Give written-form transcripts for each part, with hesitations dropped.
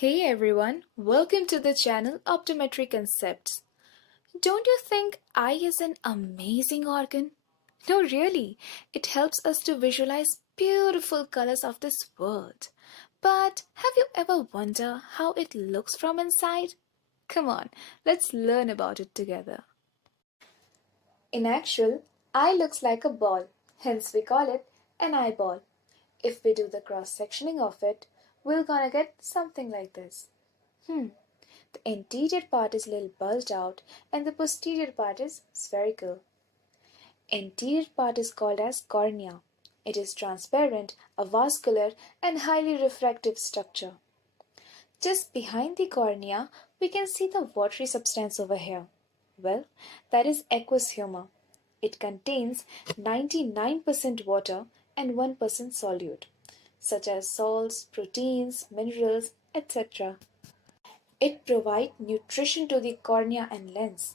Hey everyone, welcome to the channel Optometry Concepts. Don't you think eye is an amazing organ? No, really, it helps us to visualize beautiful colors of this world. But have you ever wondered how it looks from inside? Come on, let's learn about it together. In actual, eye looks like a ball, hence we call it an eyeball. If we do the cross-sectioning of it, we're gonna get something like this. The anterior part is a little bulged out and the posterior part is spherical. Anterior part is called as cornea. It is transparent, avascular and highly refractive structure. Just behind the cornea, we can see the watery substance over here. Well, that is aqueous humor. It contains 99% water and 1% solute, such as salts, proteins, minerals, etc. It provides nutrition to the cornea and lens.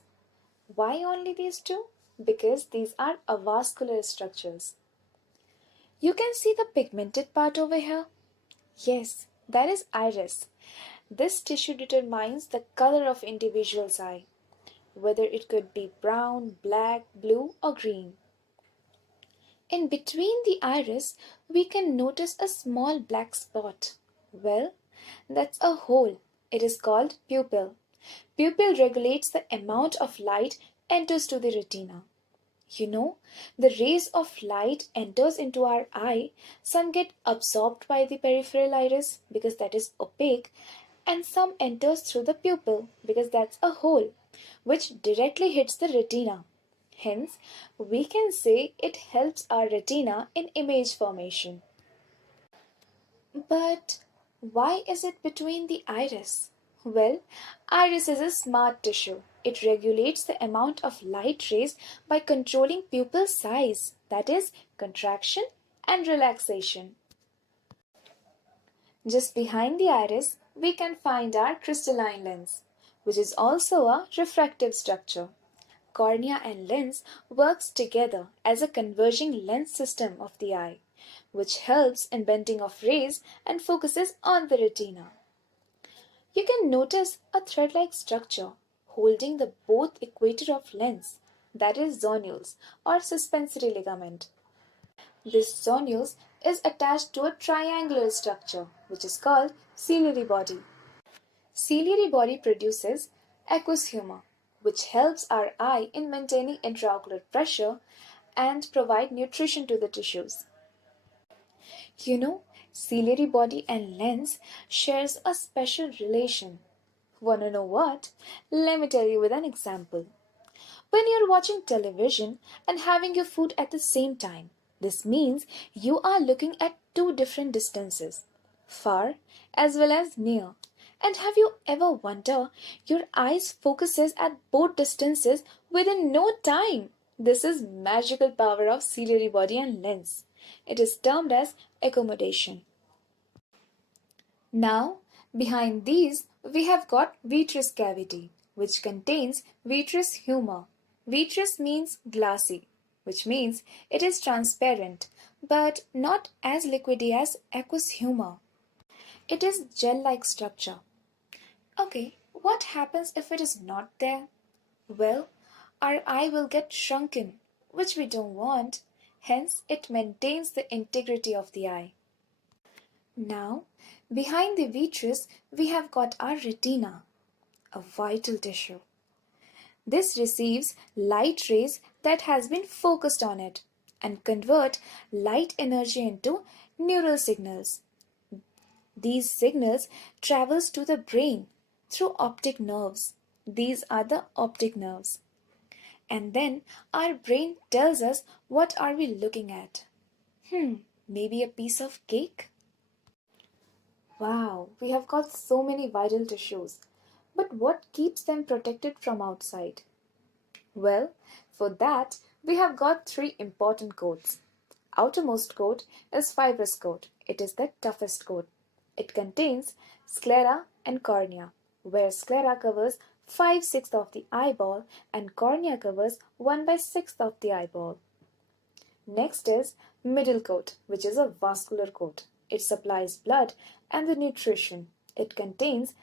Why only these two? Because these are avascular structures. You can see the pigmented part over here? Yes, that is iris. This tissue determines the color of individual's eye, whether it could be brown, black, blue or green. In between the iris, we can notice a small black spot. Well, that's a hole. It is called pupil. Pupil regulates the amount of light enters to the retina. You know, the rays of light enters into our eye. Some get absorbed by the peripheral iris because that is opaque, and some enters through the pupil because that's a hole which directly hits the retina. Hence, we can say it helps our retina in image formation. But why is it between the iris? Well, iris is a smart tissue. It regulates the amount of light rays by controlling pupil size, that is, contraction and relaxation. Just behind the iris, we can find our crystalline lens, which is also a refractive structure. Cornea and lens works together as a converging lens system of the eye, which helps in bending of rays and focuses on the retina. You can notice a thread-like structure holding the both equator of lens, that is zonules or suspensory ligament. This zonules is attached to a triangular structure which is called ciliary body. Ciliary body produces aqueous humor, which helps our eye in maintaining intraocular pressure and provide nutrition to the tissues. You know, ciliary body and lens shares a special relation. Wanna know what? Let me tell you with an example. When you're watching television and having your food at the same time, this means you are looking at two different distances, far as well as near. And have you ever wondered your eyes focuses at both distances within no time? This is magical power of ciliary body and lens. It is termed as accommodation. Now, behind these, we have got vitreous cavity, which contains vitreous humor. Vitreous means glassy, which means it is transparent, but not as liquidy as aqueous humor. It is gel-like structure. Okay, what happens if it is not there? Well, our eye will get shrunken, which we don't want. Hence, it maintains the integrity of the eye. Now, behind the vitreous, we have got our retina, a vital tissue. This receives light rays that has been focused on it and convert light energy into neural signals. These signals travels to the brain through optic nerves. These are the optic nerves. And then our brain tells us what are we looking at. Maybe a piece of cake? Wow, we have got so many vital tissues. But what keeps them protected from outside? Well, for that, we have got three important coats. Outermost coat is fibrous coat. It is the toughest coat. It contains sclera and cornea, where sclera covers 5/6 of the eyeball and cornea covers 1/6 of the eyeball. Next is middle coat, which is a vascular coat. It supplies blood and the nutrition. It contains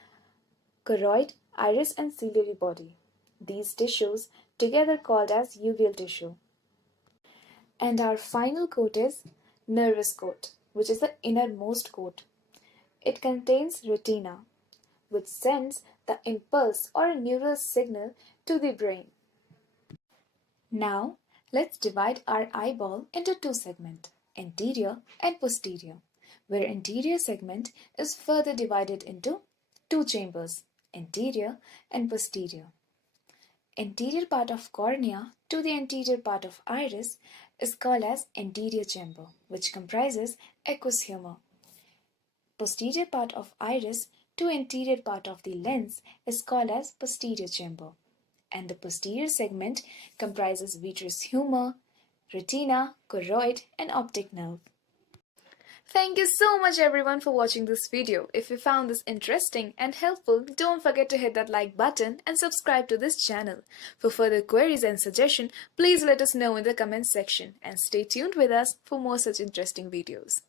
choroid, iris and ciliary body. These tissues together called as uveal tissue. And our final coat is nervous coat, which is the innermost coat. It contains retina, which sends the impulse or a neural signal to the brain. Now, let's divide our eyeball into two segments, anterior and posterior, where anterior segment is further divided into two chambers, anterior and posterior. Anterior part of cornea to the anterior part of iris is called as anterior chamber, which comprises aqueous humor. Posterior part of iris to anterior part of the lens is called as posterior chamber, and the posterior segment comprises vitreous humor, retina, choroid, and optic nerve. Thank you so much everyone for watching this video. If you found this interesting and helpful, don't forget to hit that like button and subscribe to this channel. For further queries and suggestions, please let us know in the comments section and stay tuned with us for more such interesting videos.